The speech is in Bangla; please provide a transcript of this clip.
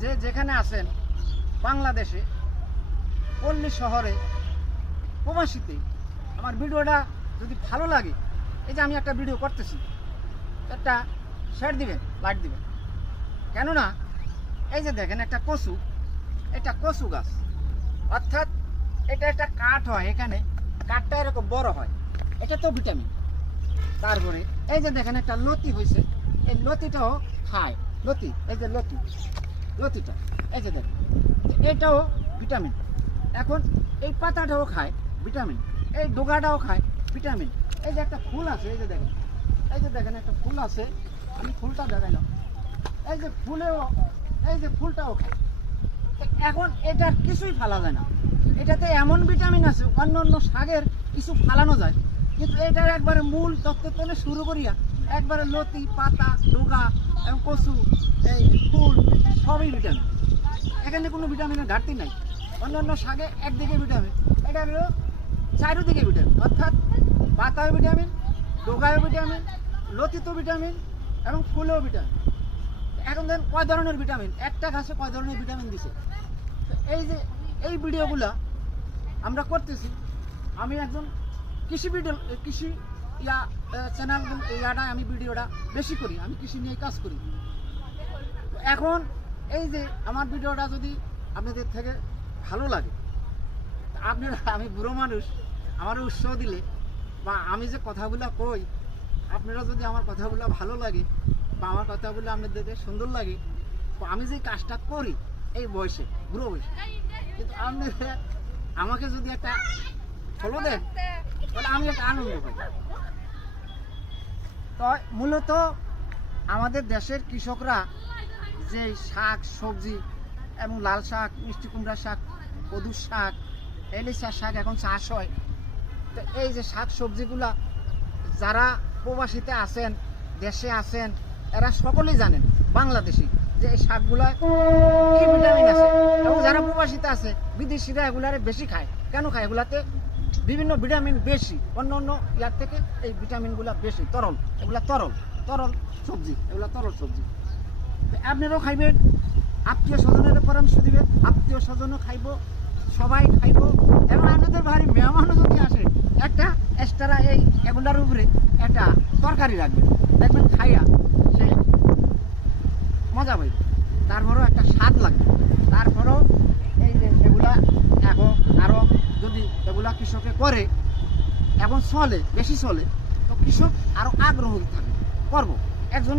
যে যেখানে আছেন, বাংলাদেশে, পল্লী শহরে, প্রবাসীতে, আমার ভিডিওটা যদি ভালো লাগে, এই যে আমি একটা ভিডিও করতেছি, একটা শেয়ার দিবেন, লাইক দিবেন। কেননা এই যে দেখেন একটা কচু, এটা কচু গাছ, অর্থাৎ এটা একটা কাঠ হয়, এখানে কাঠটা এরকম বড় হয়, এটা তো ভিটামিন। তারপরে এই যে দেখেন একটা লতি হয়েছে, এই লতিটাও খায়, লতি, এই যে লতিটা, এই যে দেখেন এটাও ভিটামিন। এখন এই পাতাটাও খায় ভিটামিন, এই ডোগাটাও খায় ভিটামিন। এই যে একটা ফুল আছে, এই যে দেখেন একটা ফুল আছে, আমি ফুলটা দেখাইলাম, এই যে ফুলটাও খায়। এখন এটার কিছুই ফালা যায় না, এটাতে এমন ভিটামিন আছে অন্য অন্য শাকের কিছু ফালানো যায়, কিন্তু এটার একবারে মূল তত্ত্ব থেকে শুরু করিয়া একবারে লতি, পাতা, ডোগা এবং কচু, এই ফুল সবই ভিটামিন। এখানে কোনো ভিটামিনের ঘাটতি নাই। অন্য অন্য শাকে একদিকে ভিটামিন, এটা হলো চারিদিকে ভিটামিন, অর্থাৎ পাতায় ভিটামিন, ডোগায় ভিটামিন, লতিতেও ভিটামিন এবং ফুলেও ভিটামিন। এখন দেখেন কয় ধরনের ভিটামিন, একটা গাছে কয় ধরনের ভিটামিন দিছে। এই যে এই ভিডিওগুলা আমরা করতেছি, আমি একজন কৃষি চ্যানেল ইয়াটা আমি ভিডিওটা বেশি করি, আমি কৃষি নিয়ে কাজ করি। এখন এই যে আমার ভিডিওটা যদি আপনাদের থেকে ভালো লাগে, আপনারা, আমি বুড়ো মানুষ, আমার উৎসাহ দিলে বা আমি যে কথাগুলো কই, আপনারা যদি আমার কথাগুলো ভালো লাগে বা আমার কথাগুলো আপনাদের সুন্দর লাগে, আমি যে কাজটা করি এই বয়সে, বুড়ো বয়সে, কিন্তু আপনারা আমাকে যদি একটা ফলো দেন, তাহলে আমি একটা আনন্দ পাই। তো মূলত আমাদের দেশের কৃষকরা যে শাক সবজি এবং লাল শাক, মিষ্টি কুমড়া শাক, কদুর শাক, এলিশা শাক এখন চাষ হয়, তো এই যে শাক সবজিগুলা যারা প্রবাসীতে আছেন, দেশে আছেন, এরা সকলেই জানেন বাংলাদেশি যে এই শাকগুলা কি ভিটামিন আছে, এবং যারা প্রবাসীতে আছে বিদেশিরা এগুলারে বেশি খায়। কেন খায়? এগুলাতে বিভিন্ন ভিটামিন বেশি, অন্য অন্য ইয়ার থেকে এই ভিটামিনগুলা বেশি, তরল, এগুলা তরল সবজি, এগুলা তরল সবজি। আপনারাও খাইবেন, আত্মীয় স্বজনের পরামর্শ দিবেন, আত্মীয় স্বজনও খাইব, সবাই খাইব, এবং আপনাদের বাড়ি মেহমানও যদি আসে একটা এক্সট্রা এই এগুলার উপরে একটা তরকারি রাখবেন, দেখবেন খাইয়া সে মজা পাইবে, তারপরেও একটা স্বাদ লাগবে। তারপরেও এই যে এগুলা এখন আরও যদি এগুলা কৃষকে করে, এখন চলে, বেশি চলে, তো কৃষক আরও আগ্রহী থাকে, করবো একজন।